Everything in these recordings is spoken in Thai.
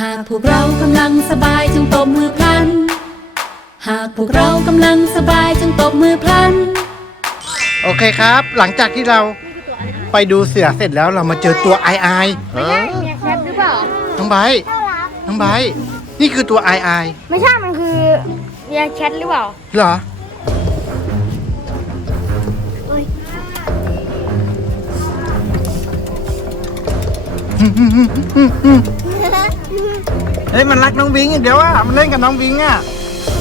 หากพวกเรากำลังสบายจงตบมือพลัน หากพวกเรากำลังสบายจงตบมือพลัน โอเคครับ หลังจากที่เราไปดูเสือเสร็จแล้วเรามาเจอตัวไอไอไม่ใช่เมียแคทหรือเปล่าน้องไบร์ทน้องไบร์ทนี่คือตัวไอไอไม่ใช่ มันคือเมียแคทหรือเปล่า เหรอ เฮ้ยมันรักน้องบิงเดียวอะมันเล่นกับน้องบิงอะ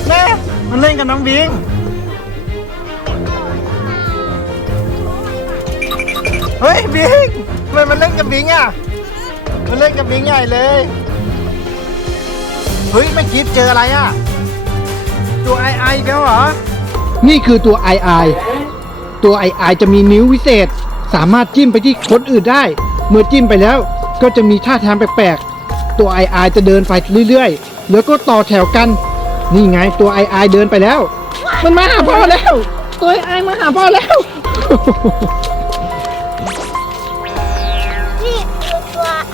แม่มันเล่นกับน้องบิงเฮ้ยบิงทำไมมันเล่นกับบิงอะมันเล่นกับบิงใหญ่เลยเฮ้ยไม่คิดเจออะไรอะตัวไอไอแล้วเหรอนี่คือตัวไอไอตัวไอไอจะมีนิ้ววิเศษ สามารถจิ้มไปที่คนอื่นได้ เมื่อจิ้มไปแล้วก็จะมีท่าทางแปลกๆ ตัวไอไอจะเดินไปเรื่อยๆ แล้วก็ต่อแถวกัน นี่ไงตัวไอไอเดินไปแล้ว มันมาหาพ่อแล้ว ตัวไอมาหาพ่อแล้ว นี่คือตัวไ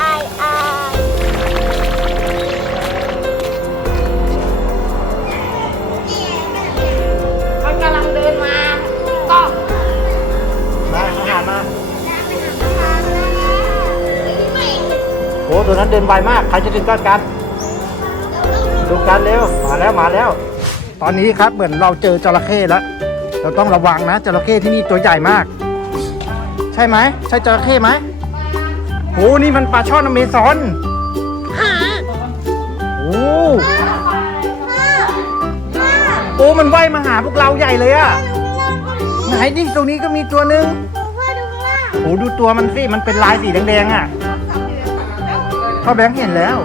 ตัวนั้นเดินไวมาก ใครจะถึงก่อนกัน ดูกันเร็ว มาแล้วมาแล้ว ตอนนี้ครับเหมือนเราเจอจระเข้แล้ว เราต้องระวังนะจระเข้ที่นี่ตัวใหญ่มาก ใช่ไหม ใช่จระเข้ไหมโอ้นี่มันปลาช่อนอเมซอนโอ้โอ้มันว่ายมาหาพวกเราใหญ่เลยอะไหนดิตรงนี้ก็มีตัวหนึ่งโอ้ดูตัวมันสิ มันเป็นลายสีแดงๆอะ พ่อแบงค์เห็นแล้ว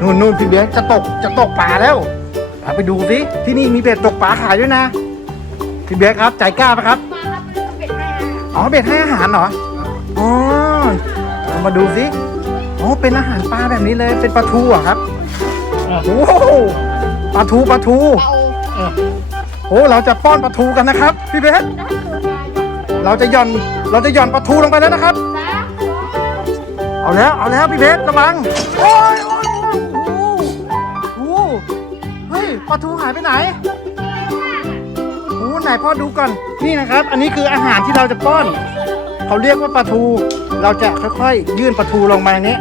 นู่นนู่นพี่แบงค์จะตกจะตกปลาแล้วเอาไปดูสิที่นี่มีเบ็ดตกปลาขายด้วยนะพี่แบงค์ครับใจกล้าไหมครับอ๋อเบ็ดให้อาหารเหรออ๋อเอามาดูสิอ๋อเป็นอาหารปลาแบบนี้เลยเป็นปลาทูเหรอะครับโอ้โหปลาทูปลาทูโอ้เราจะป้อนปลาทูกันนะครับ พี่เบสเราจะหย่อนเราจะหย่อนปลาทูลงไปแล้วนะครับ เอาแล้ว เอาแล้วพี่เพชรระวัง โอ้ยโอ้ยโอ้ยโอ้ยเฮ้ยปลาทูหายไปไหนโอ้ไหนพ่อดูก่อน นี่นะครับ อันนี้คืออาหารที่เราจะป้อน เขาเรียกว่าปลาทู เราจะค่อยๆ ยื่นปลาทูลงมาอย่างนี้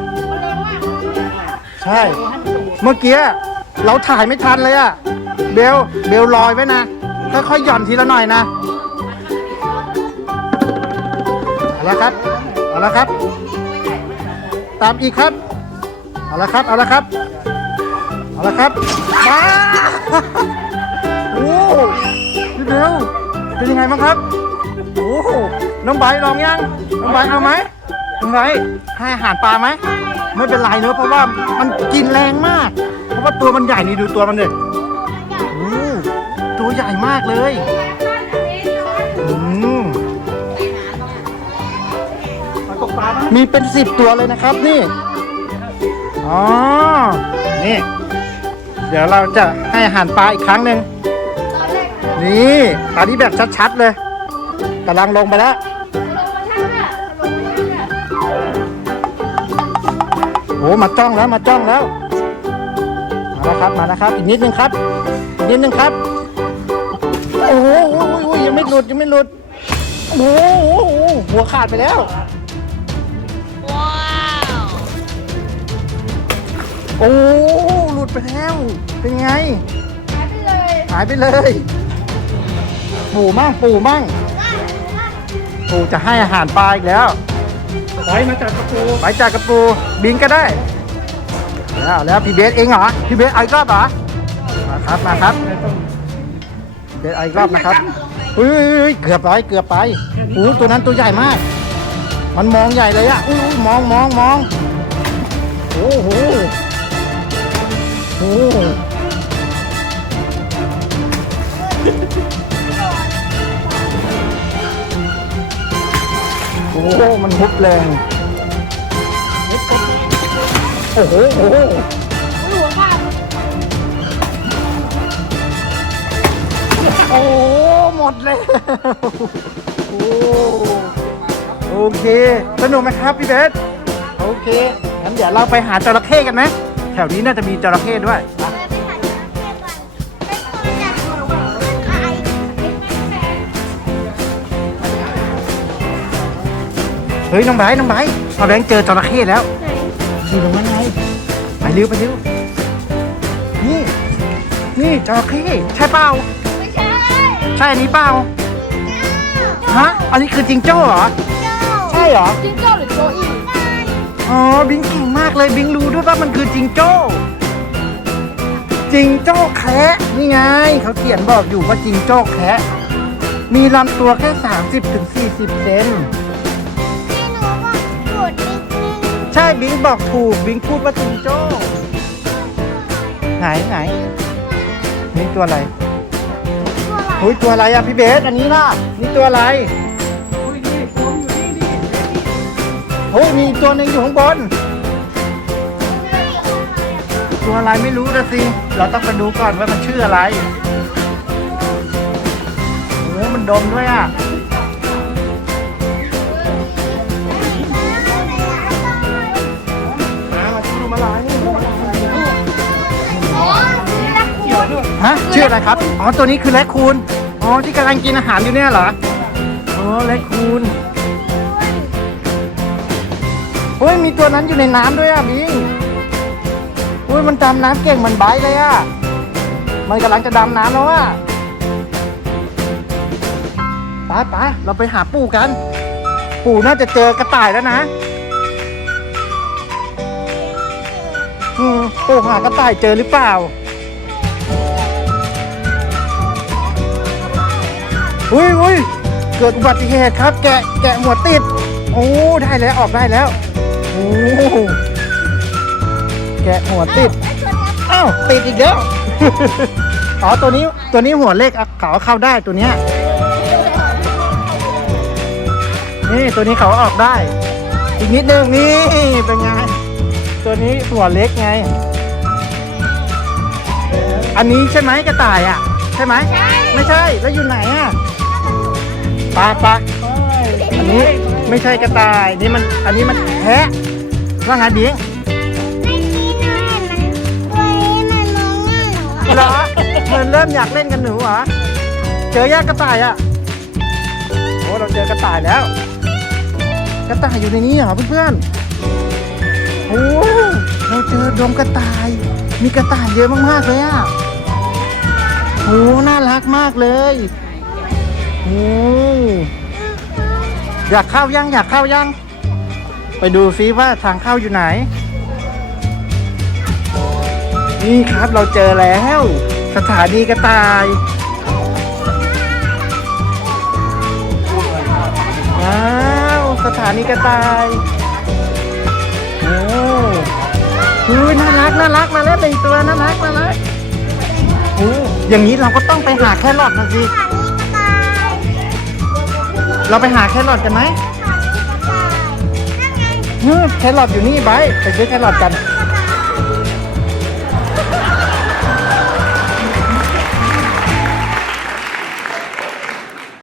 ใช่ เมื่อกี้เราถ่ายไม่ทันเลยอะเบล เบลลอยไว้นะ ค่อยๆ หย่อนทีละหน่อยนะ เอาละครับ เอาละครับามอีกครับ เอาละครับ เอาละครับ เอาละครับมาโอ้พี่เบลเป็นยังไงบ้างครับ โอ้น้องใบร์ทลองยัง น้องใบร์ทเอาไหมน้องใบร์ทให้อาหารปลาไหม ไม่เป็นไรเนอะเพราะว่ามันกินแรงมาก เพราะว่าตัวมันใหญ่นี่ดูตัวมันเลยโอ้ตัวใหญ่มากเลย มีเป็นสิบตัวเลยนะครับนี่ อ๋อ นี่ เดี๋ยวเราจะให้อาหารปลาอีกครั้งหนึ่ง นี่ตอนนี้แบบชัดๆเลยกำลังลงไปแล้ว โอ้มาจ้องแล้วมาจ้องแล้ว มาแล้วครับ มาแล้วครับ อีกนิดนึงครับ อีกนิดนึงครับ โอ้โหยังไม่หลุดยังไม่หลุด โอ้โหหัวขาดไปแล้ว โอ้หลุดไปแล้ว เป็นไงหายไปเลย ปู่มั่งปู่มั่งปู่จะให้อาหารปลาอีกแล้วปล่อยมาจากกระปูไปจากกระปูบินก็ได้ แล้วแล้วพี่เบสเองเหรอพี่เบสเอาอีกรอบเหรอมาครับมาครับเบสเอาอีกรอบนะครับเฮ้ยเฮ้ยเกือบไปเกือบไปโอ้ตัวนั้นตัวใหญ่มาก มันมองใหญ่เลยอะอุ้ยอุ้ยมองมองมองโอ้โห โอ้โหโอ้โหมันฮุบแรงโอ้โหโอ้โหโอ้โหหมดเลยโอ้โอเค สนุกไหมครับพี่เบสโอเคงั้นเดี๋ยวเราไปหาจระเข้กันไหม แถวนี้น่าจะมีจระเข้ด้วยไปเฮ้ยน้องไบร์ทน้องไบร์ทพอแบงค์เจอจระเข้แล้วอยู่ตรงนั้นไงไปเร็วไปเร็วนี่ นี่จระเข้ใช่เปล่าไม่ใช่ใช่อันนี้เปล่าฮะอันนี้คือจิงโจ้เหรอ ใช่เหรอ จิงโจ้หรือโจอี้ อ๋อ บิงเก่งมากเลยบิงรู้ด้วยว่ามันคือจิงโจ้จิงโจ้แคะนี่ไง เขาเขียนบอกอยู่ว่าจิงโจ้แคะมีลำตัวแค่ 30-40ถึง40เซนที่หนูบอกกดนิดนึงใช่บิงบอกถูกบิงพูดว่าจิงโจ้ไหนไหนนี่ตัวอะไรตัวอะไรเฮ้ยตัวอะไรอะพี่เบสอันนี้ล่ะนี่ตัวอะไร ฮ้ยมีตัวหนึ่งอยู่ข้างบน ตัวอะไรไม่รู้นะสิ เราต้องไปดูก่อนว่ามันชื่ออะไร โอ้มันดมด้วยอะมามาดูมาลายนี่ดูมาลายฮะ ชื่ออะไรครับ อ๋อ ตัวนี้คือแรคคูน อ๋อ ที่กำลังกินอาหารอยู่เนี่ยเหรอ อ๋อแรคคูน เฮ้ยมีตัวนั้นอยู่ในน้ำด้วยอะบิงเฮ้ยมันดำน้ำเก่งเหมันไบร์ทเลยอะ มันกำลังจะดำน้ำแล้วอะไปไปเราไปหาปู่กัน ปู่น่าจะเจอกระต่ายแล้วนะอืมปู่หากระต่ายเจอหรือเปล่าอุ้ยอุ้ยเกิดอุบัติเหตุครับ แกะแกะหัวติด โอ้ ได้แล้วออกได้แล้ว แกะหัวติด อ้าวติดอีกแล้ว อ๋อตัวนี้ตัวนี้หัวเล็กอะเขาเข้าได้ตัวเนี้ย นี่ตัวนี้เขาออกได้ อีกนิดนึงนี่เป็นไง ตัวนี้หัวเล็กไง อันนี้ใช่ไหมกระต่ายอะ ใช่ไหมไม่ใช่แล้วอยู่ไหนอะปลาปลาอันนี้ไม่ใช่กระต่ายนี่มันอันนี้มันแพะ ว่าไงบิงไม่มีหนูเห็นมันตัวนี้มันมองหน้าหนูอะเหรอมันเริ่มอยากเล่นกันหนูเหรอ เจอยากกระต่ายอะโอ้เราเจอกระต่ายแล้ว กระต่ายอยู่ในนี้เหรอเพื่อนๆโอ้เราเจอดมกระต่าย มีกระต่ายเยอะมากๆเลยอะโอ้น่ารักมากเลยโอ้อยากเข้ายังอยากเข้ายัง ไปดูซิว่าทางเข้าอยู่ไหน นี่ครับเราเจอแล้ว สถานีกระต่ายว้าวสถานีกระต่ายโอ้ยน่ารักน่ารักมาแล้วหนึ่งตัวน่ารักน่ารักโอ้อย่างนี้เราก็ต้องไปหาแครอทนะสิเราไปหาแครอทกันไหม แครอทอยู่นี่ไบร์ทไปซื้อแครอทกัน